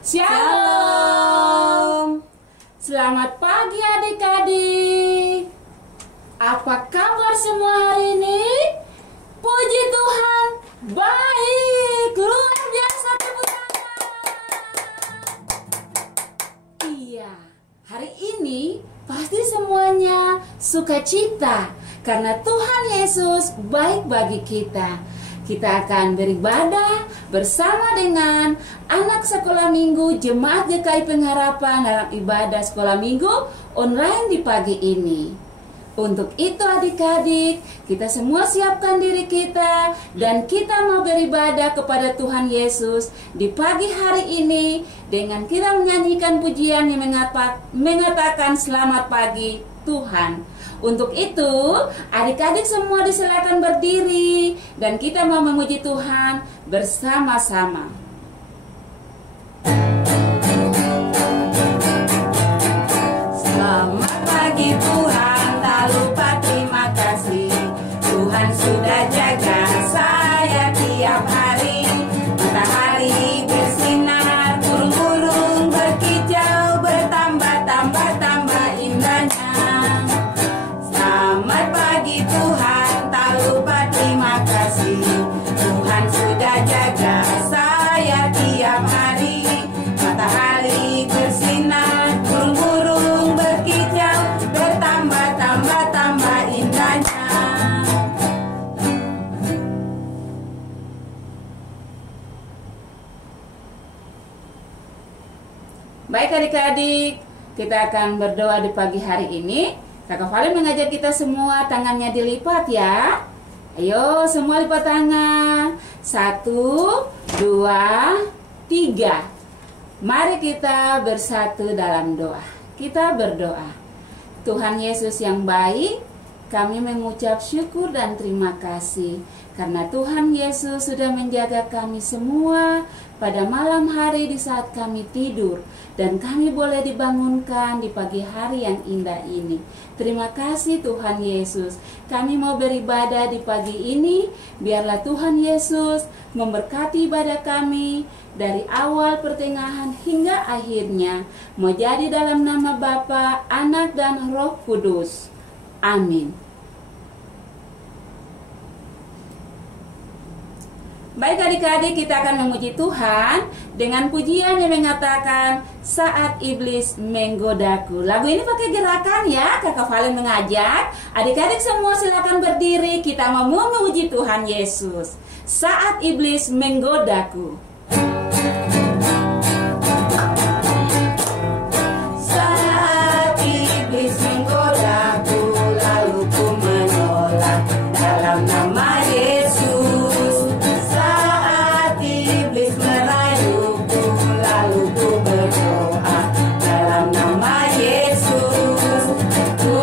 Shalom. Selamat pagi adik-adik. Apa kabar semua hari ini? Puji Tuhan, baik, luar biasa, tepuk tangan. Iya, hari ini pasti semuanya sukacita karena Tuhan Yesus baik bagi kita. Kita akan beribadah bersama dengan anak sekolah minggu Jemaat GKI Pengharapan dalam ibadah sekolah minggu online di pagi ini. Untuk itu adik-adik, kita semua siapkan diri kita dan kita mau beribadah kepada Tuhan Yesus di pagi hari ini dengan kita menyanyikan pujian yang mengatakan selamat pagi Tuhan. Untuk itu, adik-adik semua disilakan berdiri dan kita mau memuji Tuhan bersama-sama. Selamat pagi Tuhan, tak lupa terima kasih. Tuhan sudah jaga saya tiap hari. Matahari bersinar, burung-burung berkicau, bertambah indahnya. Selamat pagi Tuhan, tak lupa terima kasih. Tuhan sudah jaga saya tiap hari. Matahari bersinar, burung-burung berkicau, bertambah indahnya. Baik adik-adik, kita akan berdoa di pagi hari ini. Kakak Valen mengajak kita semua tangannya dilipat ya. Ayo semua lipat tangan. 1, 2, 3. Mari kita bersatu dalam doa. Kita berdoa. Tuhan Yesus yang baik, kami mengucap syukur dan terima kasih karena Tuhan Yesus sudah menjaga kami semua pada malam hari di saat kami tidur dan kami boleh dibangunkan di pagi hari yang indah ini. Terima kasih Tuhan Yesus. Kami mau beribadah di pagi ini. Biarlah Tuhan Yesus memberkati ibadah kami dari awal, pertengahan hingga akhirnya. Mau jadi dalam nama Bapa, Anak dan Roh Kudus. Amin. Baik adik-adik, kita akan memuji Tuhan dengan pujian yang mengatakan saat iblis menggodaku. Lagu ini pakai gerakan ya, Kakak Valen mengajak. Adik-adik semua silakan berdiri, kita mau memuji Tuhan Yesus. Saat iblis menggodaku. Saat iblis menggodaku, lalu ku menolak dalam nama Yesus. Saat iblis merayuku, lalu ku berdoa dalam nama Yesus. Ku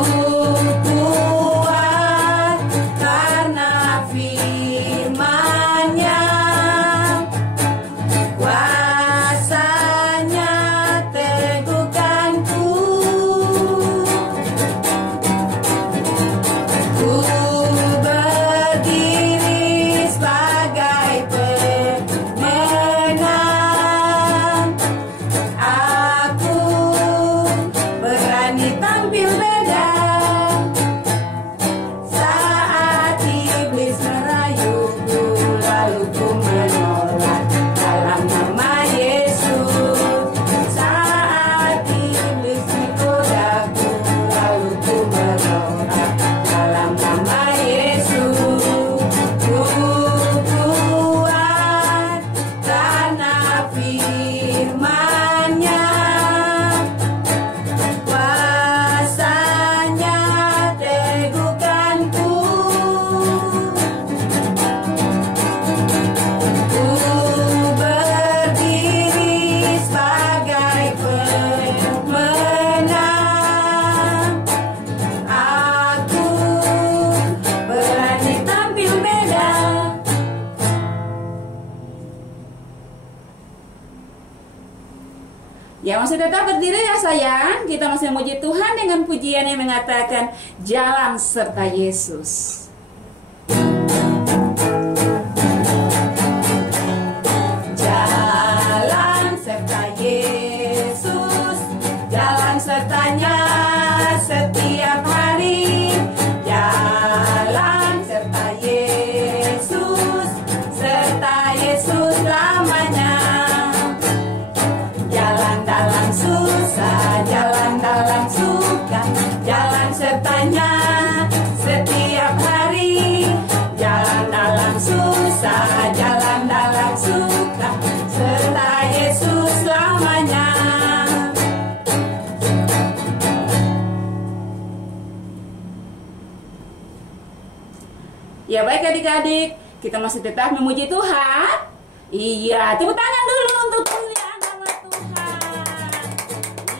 kuat karena firman-Nya, kuasanya teguhkanku. Ku berdiri sebagai pemenang. Aku berani tampil beda saat iblis merayuku, lalu ku menolak dalam nama Yesus. Saat iblis menggodaku, lalu ku berdoa dalam nama Yesus. Ku kuat karena firman-Nya, kuasanya teguhkanku. Ku berdiri sebagai pemenang. Aku berani tampil beda. Ya masih tetap berdiri ya sayang. Kita masih memuji Tuhan dengan pujian yang mengatakan jalan serta Yesus. Jalan serta Yesus. bisa jalan dalam suka serta Yesus selamanya. Ya baik adik-adik, kita masih tetap memuji Tuhan. Iya, tepuk tangan dulu untuk kemuliaan nama Tuhan.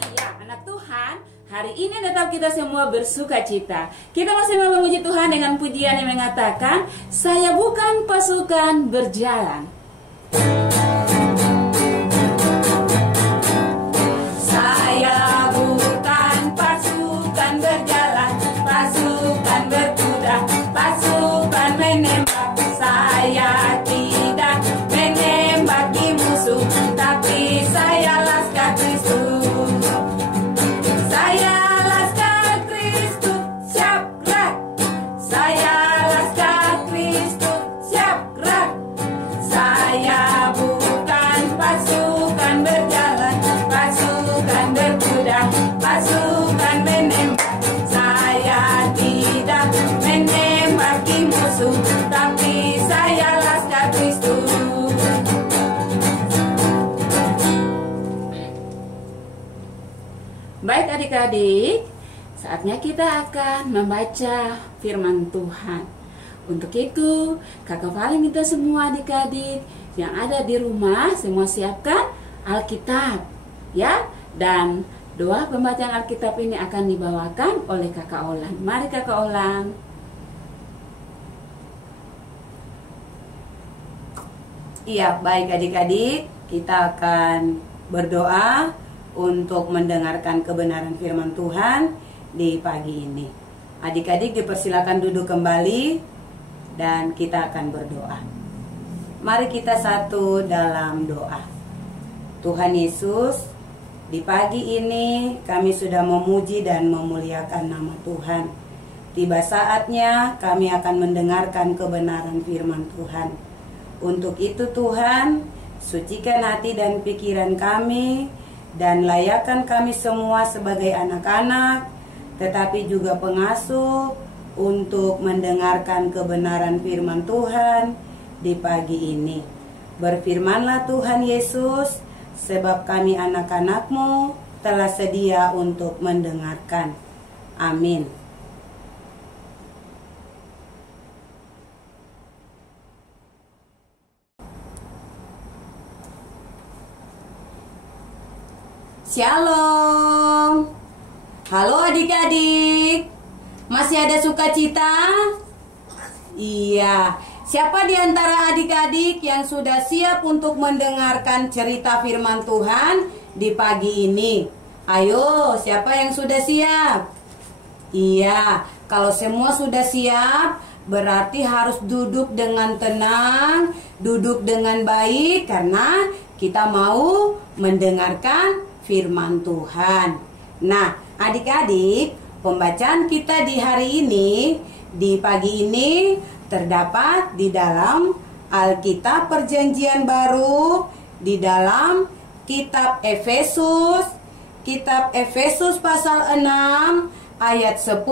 Iya, anak Tuhan, hari ini tetap kita semua bersuka cita. Kita masih memuji Tuhan dengan pujian yang mengatakan, saya bukan pasukan berjalan. Saya bukan pasukan berjalan, pasukan berkuda, pasukan menembak. Saya tidak menembaki musuh, tapi saya laskar Kristus. Saya laskar Kristus, siap gerak. Saya laskar Kristus, siap gerak. Saya bukan pasukan berjalan, pasukan berkuda, pasukan menembak. Saya tidak menembaki musuh, tapi saya laskar Kristus. Baik adik-adik, saatnya kita akan membaca firman Tuhan. Untuk itu, Kakak Vali minta semua adik-adik yang ada di rumah semua siapkan Alkitab, ya. Dan doa pembacaan Alkitab ini akan dibawakan oleh Kakak Olan. Mari Kakak Olan. Iya, baik adik-adik, kita akan berdoa untuk mendengarkan kebenaran firman Tuhan di pagi ini. Adik-adik dipersilakan duduk kembali dan kita akan berdoa. Mari kita satu dalam doa. Tuhan Yesus, di pagi ini kami sudah memuji dan memuliakan nama Tuhan. Tiba saatnya kami akan mendengarkan kebenaran firman Tuhan. Untuk itu Tuhan, sucikan hati dan pikiran kami dan layakkan kami semua sebagai anak-anak, tetapi juga pengasuh untuk mendengarkan kebenaran firman Tuhan di pagi ini. Berfirmanlah Tuhan Yesus, sebab kami anak-anak-Mu telah sedia untuk mendengarkan. Amin. Shalom. Halo adik-adik. Masih ada sukacita? Iya. Siapa di antara adik-adik yang sudah siap untuk mendengarkan cerita firman Tuhan di pagi ini? Ayo, siapa yang sudah siap? Iya, kalau semua sudah siap, berarti harus duduk dengan tenang, duduk dengan baik, karena kita mau mendengarkan firman Tuhan. Nah, adik-adik, pembacaan kita di hari ini, di pagi ini, terdapat di dalam Alkitab Perjanjian Baru, di dalam Kitab Efesus, Kitab Efesus pasal 6, ayat 10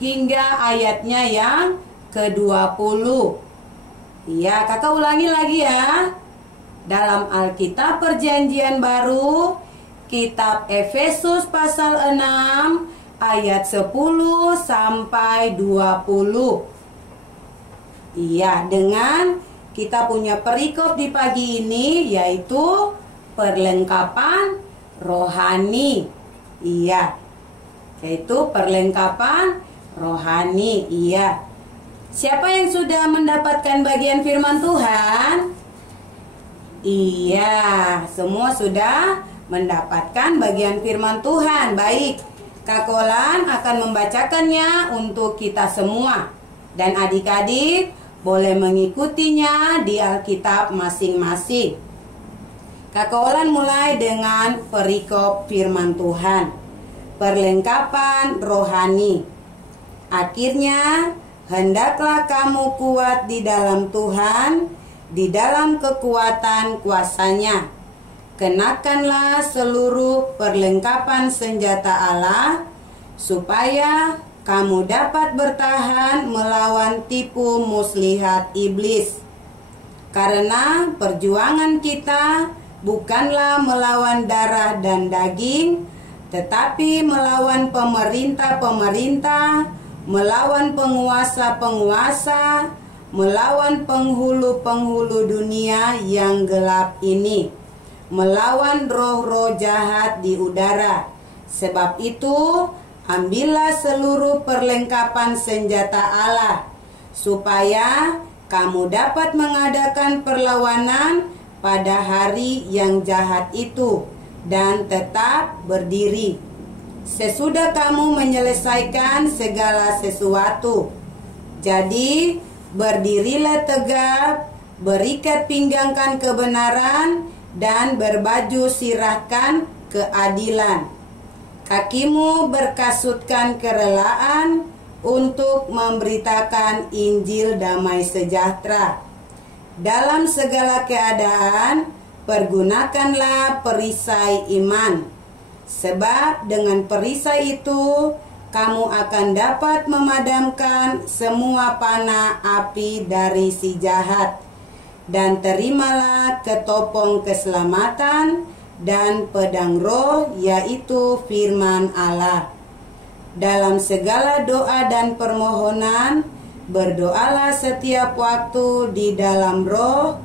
hingga ayatnya yang ke-20. Iya, kakak ulangi lagi ya. Dalam Alkitab Perjanjian Baru, Kitab Efesus pasal 6 ayat 10 sampai 20. Iya, dengan kita punya perikop di pagi ini yaitu perlengkapan rohani. Iya. Yaitu perlengkapan rohani. Iya. Siapa yang sudah mendapatkan bagian firman Tuhan? Iya, semua sudah mendapatkan bagian firman Tuhan. Baik, Kak Olan akan membacakannya untuk kita semua. Dan adik-adik boleh mengikutinya di Alkitab masing-masing. Kak Olan mulai dengan perikop firman Tuhan. Perlengkapan rohani. Akhirnya, hendaklah kamu kuat di dalam Tuhan, di dalam kekuatan kuasa-Nya. Kenakanlah seluruh perlengkapan senjata Allah, supaya kamu dapat bertahan melawan tipu muslihat iblis. Karena perjuangan kita bukanlah melawan darah dan daging, tetapi melawan pemerintah-pemerintah, melawan penguasa-penguasa, melawan penghulu-penghulu dunia yang gelap ini, melawan roh-roh jahat di udara. Sebab itu, ambillah seluruh perlengkapan senjata Allah, supaya kamu dapat mengadakan perlawanan pada hari yang jahat itu, dan tetap berdiri. Sesudah kamu menyelesaikan segala sesuatu, jadi berdirilah tegap, berikat pinggangkan kebenaran, dan berbaju sirahkan keadilan. Kakimu berkasutkan kerelaan untuk memberitakan Injil damai sejahtera. Dalam segala keadaan, pergunakanlah perisai iman, sebab dengan perisai itu kamu akan dapat memadamkan semua panah api dari si jahat. Dan terimalah ketopong keselamatan dan pedang roh, yaitu firman Allah. Dalam segala doa dan permohonan, berdoalah setiap waktu di dalam roh,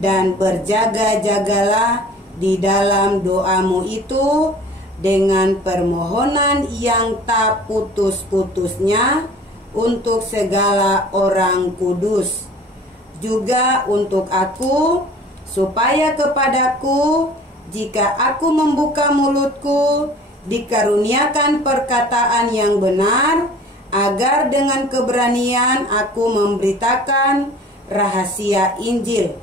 dan berjaga-jagalah di dalam doamu itu dengan permohonan yang tak putus-putusnya untuk segala orang kudus. Juga untuk aku, supaya kepadaku, jika aku membuka mulutku, dikaruniakan perkataan yang benar, agar dengan keberanian aku memberitakan rahasia Injil,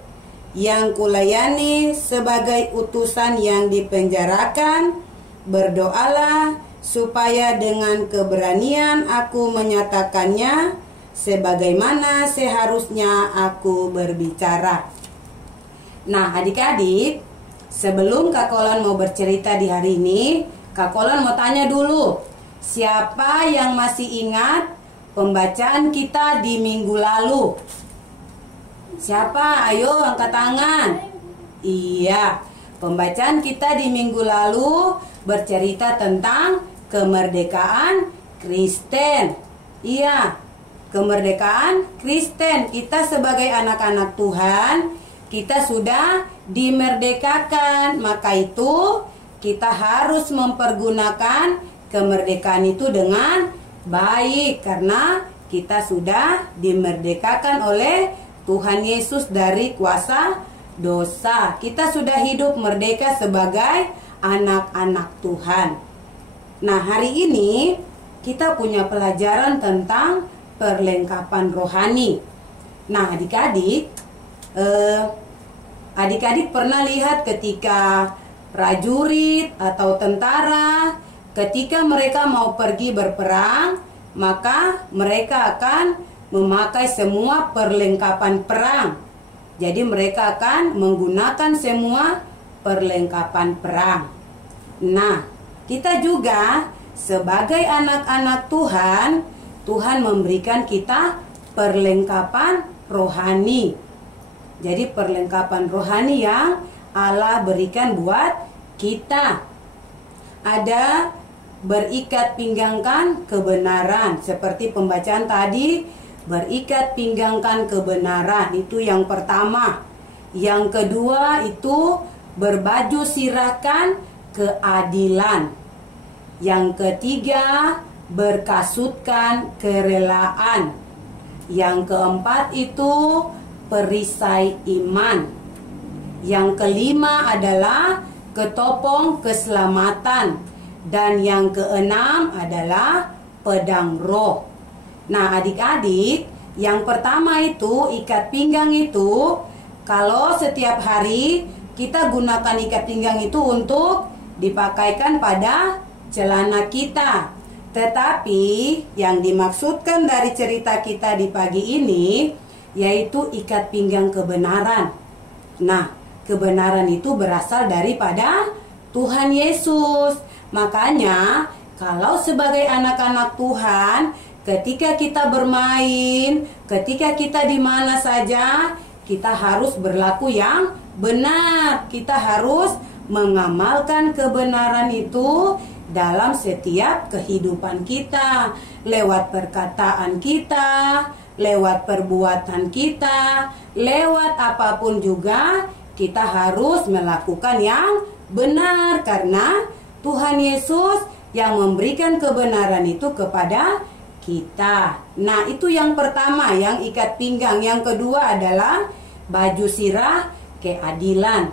yang kulayani sebagai utusan yang dipenjarakan. Berdoalah supaya dengan keberanian aku menyatakannya, sebagaimana seharusnya aku berbicara. Nah, adik-adik, sebelum Kak Kolan mau bercerita di hari ini, Kak Kolan mau tanya dulu, siapa yang masih ingat pembacaan kita di minggu lalu? Siapa? Ayo angkat tangan. Iya, pembacaan kita di minggu lalu bercerita tentang kemerdekaan Kristen. Iya, kemerdekaan Kristen. Kita sebagai anak-anak Tuhan, kita sudah dimerdekakan. Maka itu kita harus mempergunakan kemerdekaan itu dengan baik, karena kita sudah dimerdekakan oleh Tuhan Yesus dari kuasa dosa. Kita sudah hidup merdeka sebagai anak-anak Tuhan. Nah, hari ini kita punya pelajaran tentang perlengkapan rohani. Nah, adik-adik pernah lihat ketika prajurit atau tentara, ketika mereka mau pergi berperang, maka mereka akan memakai semua perlengkapan perang. Jadi mereka akan menggunakan semua perlengkapan perang. Nah, kita juga sebagai anak-anak Tuhan, Tuhan memberikan kita perlengkapan rohani. Jadi perlengkapan rohani yang Allah berikan buat kita. Ada berikat pinggangkan kebenaran, seperti pembacaan tadi, berikat pinggangkan kebenaran, itu yang pertama. Yang kedua itu berbaju sirahkan keadilan. Yang ketiga berkasutkan kerelaan. Yang keempat itu perisai iman. Yang kelima adalah ketopong keselamatan. Dan yang keenam adalah pedang roh. Nah, adik-adik, yang pertama itu ikat pinggang itu, kalau setiap hari kita gunakan ikat pinggang itu untuk dipakaikan pada celana kita. Tetapi yang dimaksudkan dari cerita kita di pagi ini yaitu ikat pinggang kebenaran. Nah, kebenaran itu berasal daripada Tuhan Yesus. Makanya kalau sebagai anak-anak Tuhan, ketika kita bermain, ketika kita di mana saja, kita harus berlaku yang benar. Kita harus mengamalkan kebenaran itu dalam setiap kehidupan kita, lewat perkataan kita, lewat perbuatan kita, lewat apapun juga kita harus melakukan yang benar, karena Tuhan Yesus yang memberikan kebenaran itu kepada kita. Nah, itu yang pertama, yang ikat pinggang. Yang kedua adalah baju sirah keadilan.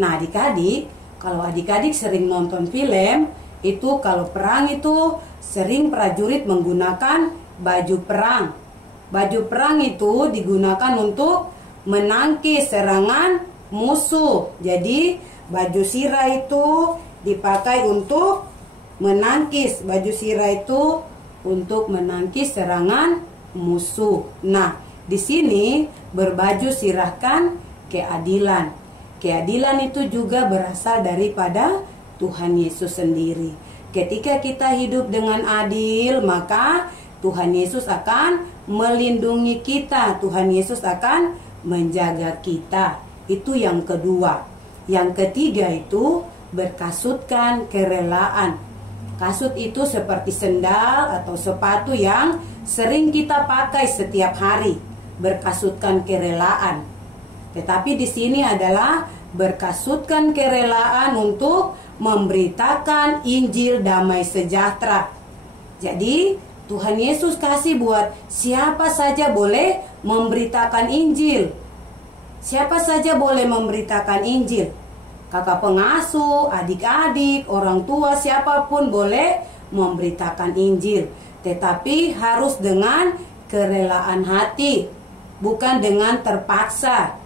Nah, adik-adik, kalau adik-adik sering nonton film, itu kalau perang itu sering prajurit menggunakan baju perang. Baju perang itu digunakan untuk menangkis serangan musuh. Jadi baju sirah itu dipakai untuk menangkis. Baju sirah itu untuk menangkis serangan musuh. Nah, di sini berbaju sirahkan keadilan. Keadilan itu juga berasal daripada Tuhan Yesus sendiri. Ketika kita hidup dengan adil, maka Tuhan Yesus akan melindungi kita. Tuhan Yesus akan menjaga kita. Itu yang kedua. Yang ketiga itu berkasutkan kerelaan. Kasut itu seperti sendal atau sepatu yang sering kita pakai setiap hari. Berkasutkan kerelaan. Tetapi di sini adalah berkasutkan kerelaan untuk memberitakan Injil damai sejahtera. Jadi Tuhan Yesus kasih buat siapa saja boleh memberitakan Injil. Siapa saja boleh memberitakan Injil. Kakak pengasuh, adik-adik, orang tua, siapapun boleh memberitakan Injil. Tetapi harus dengan kerelaan hati, bukan dengan terpaksa.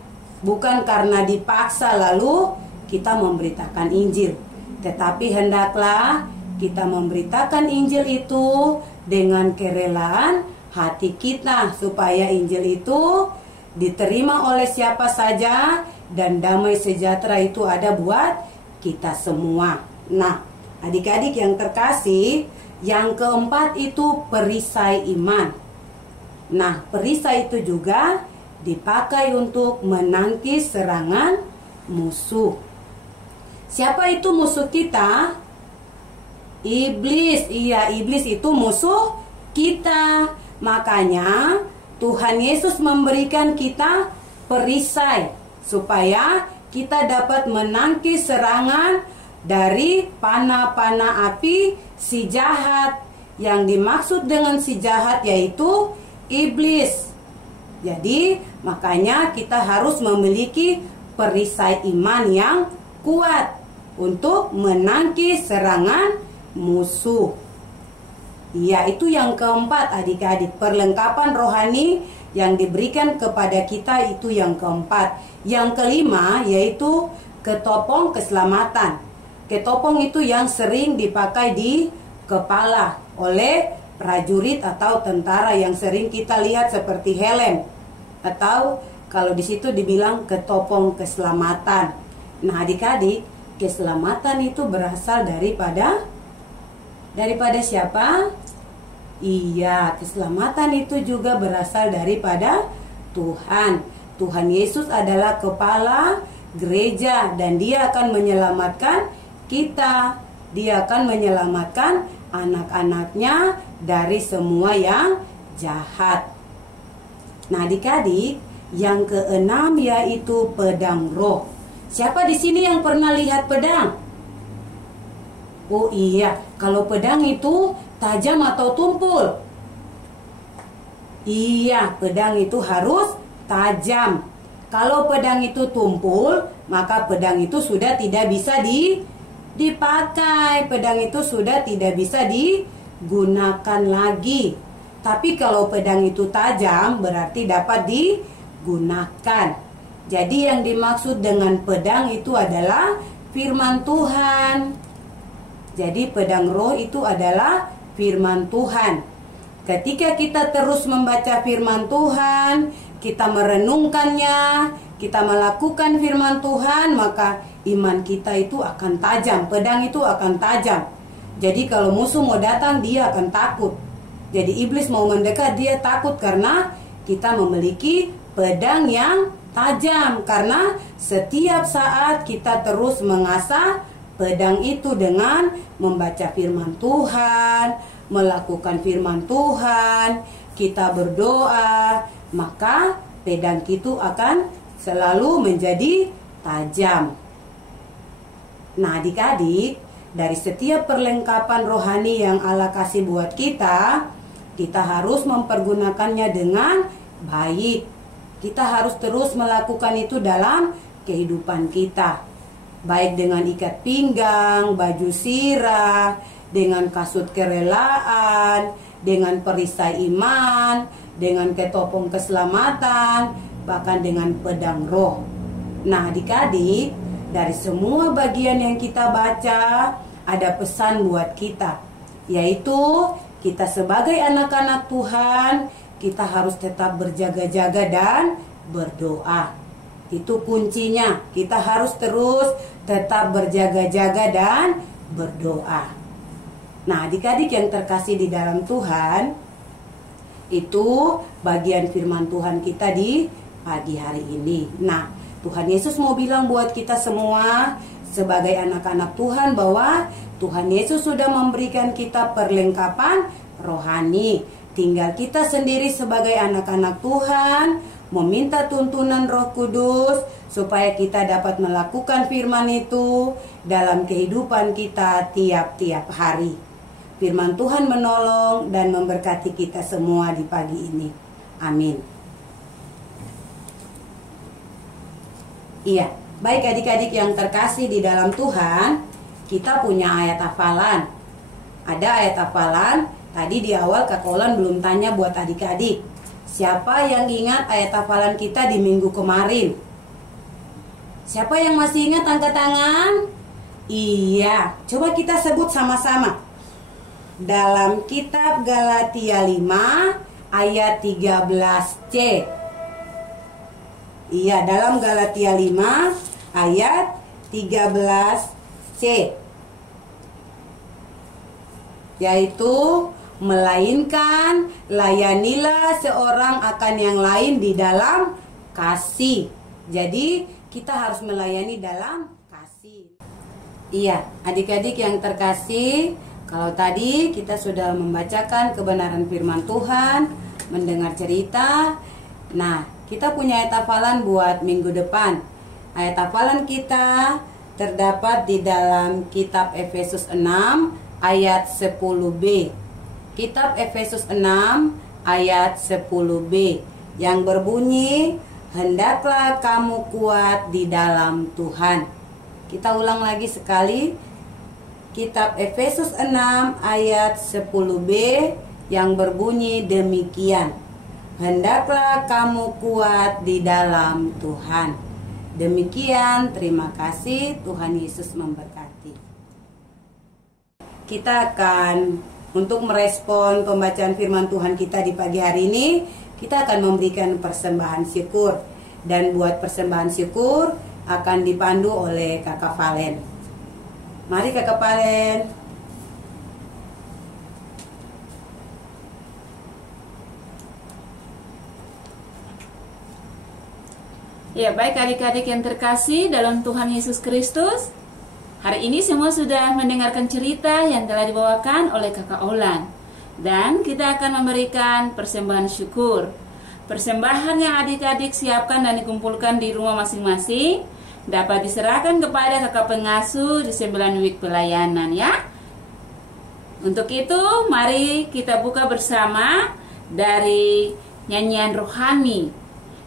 Bukan karena dipaksa lalu kita memberitakan Injil. Tetapi hendaklah kita memberitakan Injil itu dengan kerelaan hati kita, supaya Injil itu diterima oleh siapa saja dan damai sejahtera itu ada buat kita semua. Nah, adik-adik yang terkasih, yang keempat itu perisai iman. Nah, perisai itu juga dipakai untuk menangkis serangan musuh. Siapa itu musuh kita? Iblis. Iya, iblis itu musuh kita. Makanya Tuhan Yesus memberikan kita perisai supaya kita dapat menangkis serangan dari panah-panah api si jahat. Yang dimaksud dengan si jahat yaitu iblis. Jadi makanya kita harus memiliki perisai iman yang kuat untuk menangkis serangan musuh. Ya, itu yang keempat adik-adik. Perlengkapan rohani yang diberikan kepada kita itu yang keempat. Yang kelima yaitu ketopong keselamatan. Ketopong itu yang sering dipakai di kepala oleh prajurit atau tentara, yang sering kita lihat seperti helm, atau kalau di situ dibilang ketopong keselamatan. Nah, adik-adik, keselamatan itu berasal daripada siapa? Iya, keselamatan itu juga berasal daripada Tuhan. Tuhan Yesus adalah kepala gereja dan Dia akan menyelamatkan kita. Dia akan menyelamatkan anak-anaknya dari semua yang jahat. Nah, adik-adik, yang keenam yaitu pedang roh. Siapa di sini yang pernah lihat pedang? Oh iya, kalau pedang itu tajam atau tumpul? Iya, pedang itu harus tajam. Kalau pedang itu tumpul, maka pedang itu sudah tidak bisa dipakai. Pedang itu sudah tidak bisa digunakan lagi. Tapi kalau pedang itu tajam, berarti dapat digunakan. Jadi yang dimaksud dengan pedang itu adalah firman Tuhan. Jadi pedang roh itu adalah firman Tuhan. Ketika kita terus membaca firman Tuhan, kita merenungkannya, kita melakukan firman Tuhan, maka iman kita itu akan tajam. Pedang itu akan tajam. Jadi kalau musuh mau datang, dia akan takut. Jadi iblis mau mendekat, dia takut karena kita memiliki pedang yang tajam, karena setiap saat kita terus mengasah pedang itu dengan membaca firman Tuhan, melakukan firman Tuhan, kita berdoa, maka pedang itu akan selalu menjadi tajam. Nah, adik-adik, dari setiap perlengkapan rohani yang Allah kasih buat kita harus mempergunakannya dengan baik. Kita harus terus melakukan itu dalam kehidupan kita. Baik dengan ikat pinggang, baju sirah, dengan kasut kerelaan, dengan perisai iman, dengan ketopong keselamatan, bahkan dengan pedang roh. Nah, adik-adik, dari semua bagian yang kita baca, ada pesan buat kita, yaitu kita sebagai anak-anak Tuhan, kita harus tetap berjaga-jaga dan berdoa. Itu kuncinya. Kita harus terus tetap berjaga-jaga dan berdoa. Nah, adik-adik yang terkasih di dalam Tuhan, itu bagian firman Tuhan kita di pagi hari ini. Nah, Tuhan Yesus mau bilang buat kita semua sebagai anak-anak Tuhan bahwa Tuhan Yesus sudah memberikan kita perlengkapan rohani. Tinggal kita sendiri sebagai anak-anak Tuhan meminta tuntunan Roh Kudus supaya kita dapat melakukan firman itu dalam kehidupan kita tiap-tiap hari. Firman Tuhan menolong dan memberkati kita semua di pagi ini. Amin. Iya, baik adik-adik yang terkasih di dalam Tuhan, kita punya ayat hafalan. Ada ayat hafalan. Tadi di awal Kak Olan belum tanya buat adik-adik, siapa yang ingat ayat hafalan kita di minggu kemarin? Siapa yang masih ingat, angkat tangan? Iya, coba kita sebut sama-sama. Dalam kitab Galatia 5 ayat 13C. Iya, dalam Galatia 5 ayat 13C. Yaitu, melainkan layanilah seorang akan yang lain di dalam kasih. Jadi kita harus melayani dalam kasih. Iya, adik-adik yang terkasih, kalau tadi kita sudah membacakan kebenaran firman Tuhan, mendengar cerita. Nah, kita punya ayat hafalan buat minggu depan. Ayat hafalan kita terdapat di dalam kitab Efesus 6 ayat 10b. Kitab Efesus 6 ayat 10b yang berbunyi, hendaklah kamu kuat di dalam Tuhan. Kita ulang lagi sekali. Kitab Efesus 6 ayat 10b yang berbunyi demikian, hendaklah kamu kuat di dalam Tuhan. Demikian, terima kasih. Tuhan Yesus memberkati. Kita akan, untuk merespon pembacaan firman Tuhan kita di pagi hari ini, kita akan memberikan persembahan syukur. Dan buat persembahan syukur akan dipandu oleh Kakak Valen. Mari Kakak Valen. Ya, baik adik-adik yang terkasih dalam Tuhan Yesus Kristus. Hari ini semua sudah mendengarkan cerita yang telah dibawakan oleh Kakak Olan. Dan kita akan memberikan persembahan syukur. Persembahan yang adik-adik siapkan dan dikumpulkan di rumah masing-masing dapat diserahkan kepada kakak pengasuh di 9 week pelayanan ya. Untuk itu, mari kita buka bersama dari nyanyian rohani.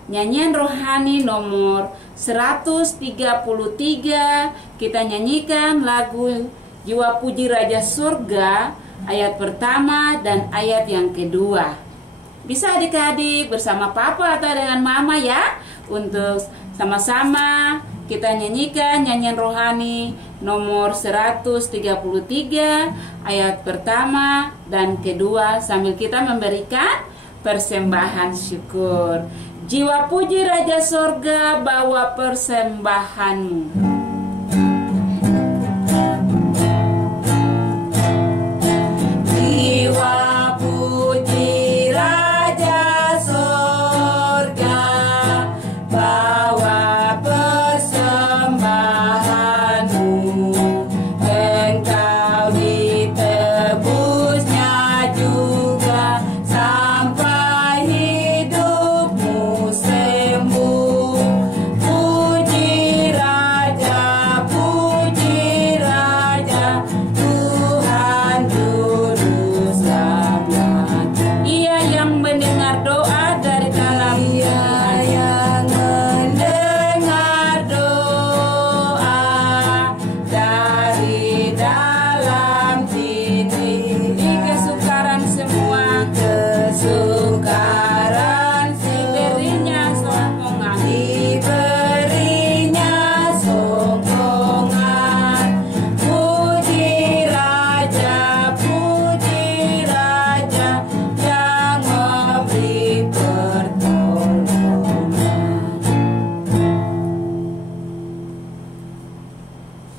Nyanyian rohani nomor 133. Kita nyanyikan lagu Jiwa Puji Raja Surga ayat pertama dan ayat yang kedua. Bisa adik-adik bersama papa atau dengan mama ya, untuk sama-sama kita nyanyikan nyanyian rohani nomor 133 ayat pertama dan kedua sambil kita memberikan persembahan syukur. Jiwa puji Raja Sorga, bawa persembahanmu. Jiwa puji Raja Sorga,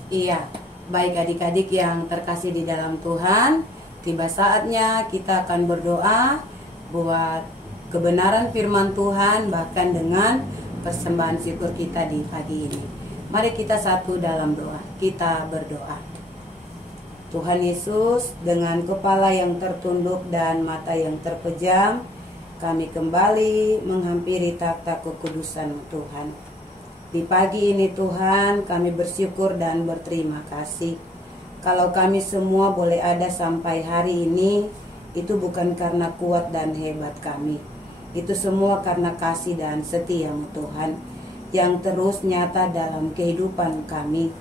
Iya, baik adik-adik yang terkasih di dalam Tuhan, tiba saatnya kita akan berdoa buat kebenaran firman Tuhan, bahkan dengan persembahan syukur kita di pagi ini. Mari kita satu dalam doa, kita berdoa. Tuhan Yesus, dengan kepala yang tertunduk dan mata yang terpejam, kami kembali menghampiri takhta kekudusan Tuhan. Di pagi ini Tuhan, kami bersyukur dan berterima kasih. Kalau kami semua boleh ada sampai hari ini, itu bukan karena kuat dan hebat kami. Itu semua karena kasih dan setia-Mu Tuhan, yang terus nyata dalam kehidupan kami,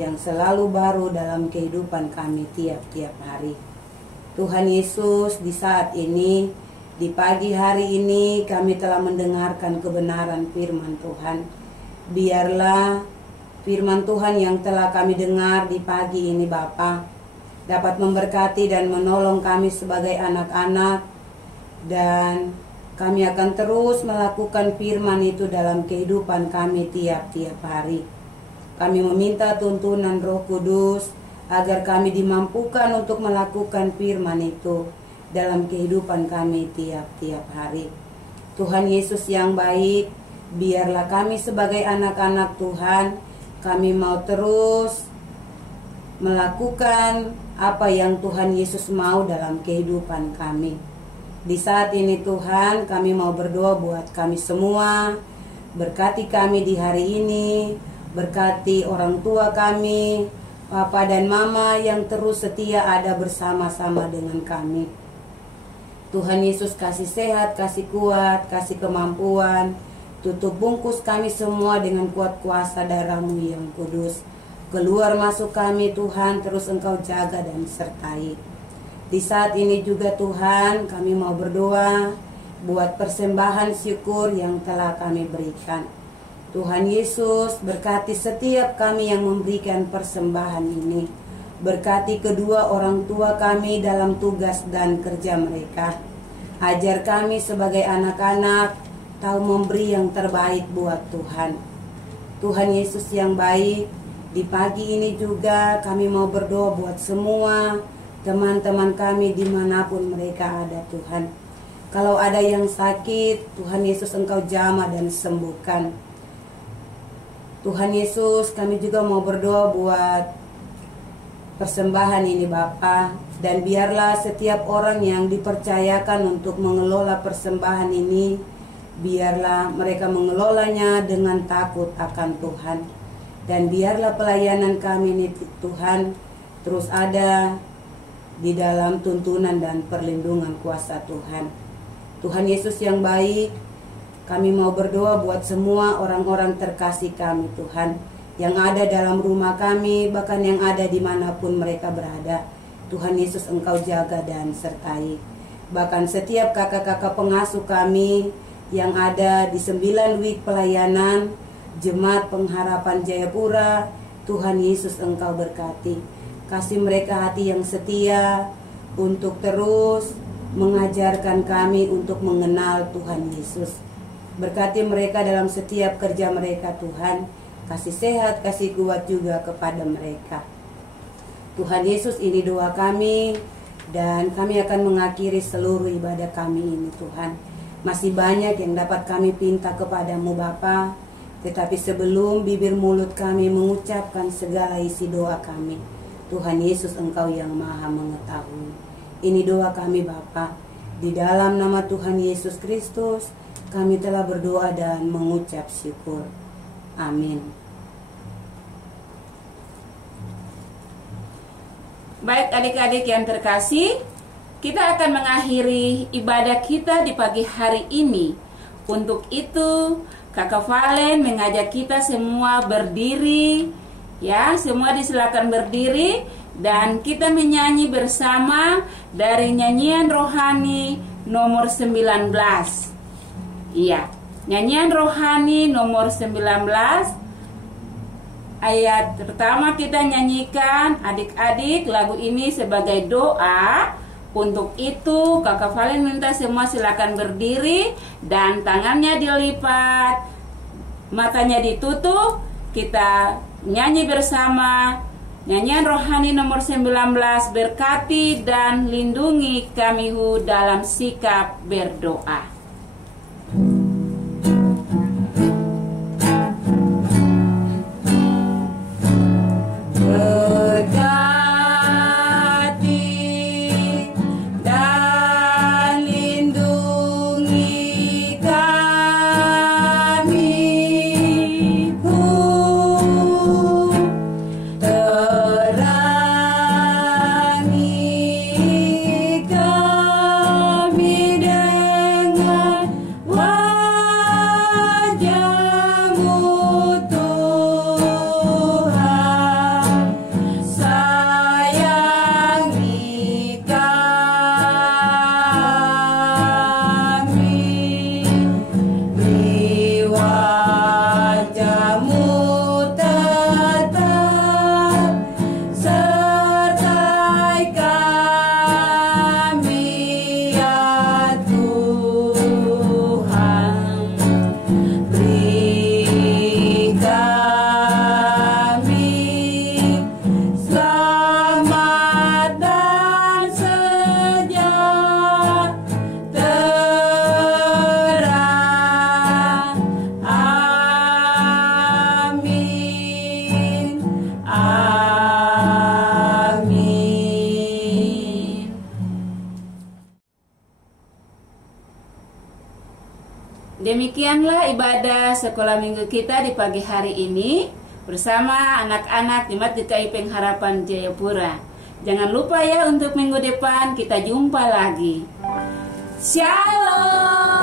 yang selalu baru dalam kehidupan kami tiap-tiap hari. Tuhan Yesus, di saat ini, di pagi hari ini kami telah mendengarkan kebenaran firman Tuhan. Biarlah firman Tuhan yang telah kami dengar di pagi ini Bapa dapat memberkati dan menolong kami sebagai anak-anak, dan kami akan terus melakukan firman itu dalam kehidupan kami tiap-tiap hari. Kami meminta tuntunan Roh Kudus agar kami dimampukan untuk melakukan firman itu dalam kehidupan kami tiap-tiap hari. Tuhan Yesus yang baik, biarlah kami sebagai anak-anak Tuhan, kami mau terus melakukan apa yang Tuhan Yesus mau dalam kehidupan kami. Di saat ini Tuhan, kami mau berdoa buat kami semua. Berkati kami di hari ini, berkati orang tua kami, Papa dan Mama yang terus setia ada bersama-sama dengan kami. Tuhan Yesus kasih sehat, kasih kuat, kasih kemampuan. Tutup bungkus kami semua dengan kuat kuasa darah-Mu yang kudus. Keluar masuk kami Tuhan, terus Engkau jaga dan sertai. Di saat ini juga Tuhan, kami mau berdoa buat persembahan syukur yang telah kami berikan. Tuhan Yesus, berkati setiap kami yang memberikan persembahan ini. Berkati kedua orang tua kami dalam tugas dan kerja mereka. Ajar kami sebagai anak-anak tahu memberi yang terbaik buat Tuhan. Tuhan Yesus yang baik, di pagi ini juga kami mau berdoa buat semua teman-teman kami dimanapun mereka ada Tuhan. Kalau ada yang sakit, Tuhan Yesus Engkau jamah dan sembuhkan. Tuhan Yesus, kami juga mau berdoa buat persembahan ini Bapa, dan biarlah setiap orang yang dipercayakan untuk mengelola persembahan ini, biarlah mereka mengelolanya dengan takut akan Tuhan. Dan biarlah pelayanan kami ini Tuhan terus ada di dalam tuntunan dan perlindungan kuasa Tuhan. Tuhan Yesus yang baik, kami mau berdoa buat semua orang-orang terkasih kami Tuhan, yang ada dalam rumah kami, bahkan yang ada dimanapun mereka berada. Tuhan Yesus Engkau jaga dan sertai. Bahkan setiap kakak-kakak pengasuh kami yang ada di 9 week pelayanan Jemaat Pengharapan Jayapura, Tuhan Yesus Engkau berkati. Kasih mereka hati yang setia untuk terus mengajarkan kami untuk mengenal Tuhan Yesus. Berkati mereka dalam setiap kerja mereka Tuhan. Kasih sehat, kasih kuat juga kepada mereka. Tuhan Yesus, ini doa kami, dan kami akan mengakhiri seluruh ibadah kami ini Tuhan. Masih banyak yang dapat kami pinta kepadamu Bapa, tetapi sebelum bibir mulut kami mengucapkan segala isi doa kami, Tuhan Yesus Engkau yang maha mengetahui. Ini doa kami Bapa, di dalam nama Tuhan Yesus Kristus kami telah berdoa dan mengucap syukur. Amin. Baik adik-adik yang terkasih, kita akan mengakhiri ibadah kita di pagi hari ini. Untuk itu, Kakak Valen mengajak kita semua berdiri. Ya, semua disilakan berdiri dan kita menyanyi bersama dari nyanyian rohani nomor 19. Iya, nyanyian rohani nomor 19. Ayat pertama kita nyanyikan adik-adik lagu ini sebagai doa. Untuk itu Kakak Valen minta semua silakan berdiri dan tangannya dilipat, matanya ditutup. Kita nyanyi bersama Nyanyian rohani nomor 19, berkati dan lindungi kami dalam sikap berdoa. Demikianlah ibadah sekolah minggu kita di pagi hari ini bersama anak-anak Jemaat GKI Pengharapan Jayapura. Jangan lupa ya, untuk minggu depan kita jumpa lagi. Shalom.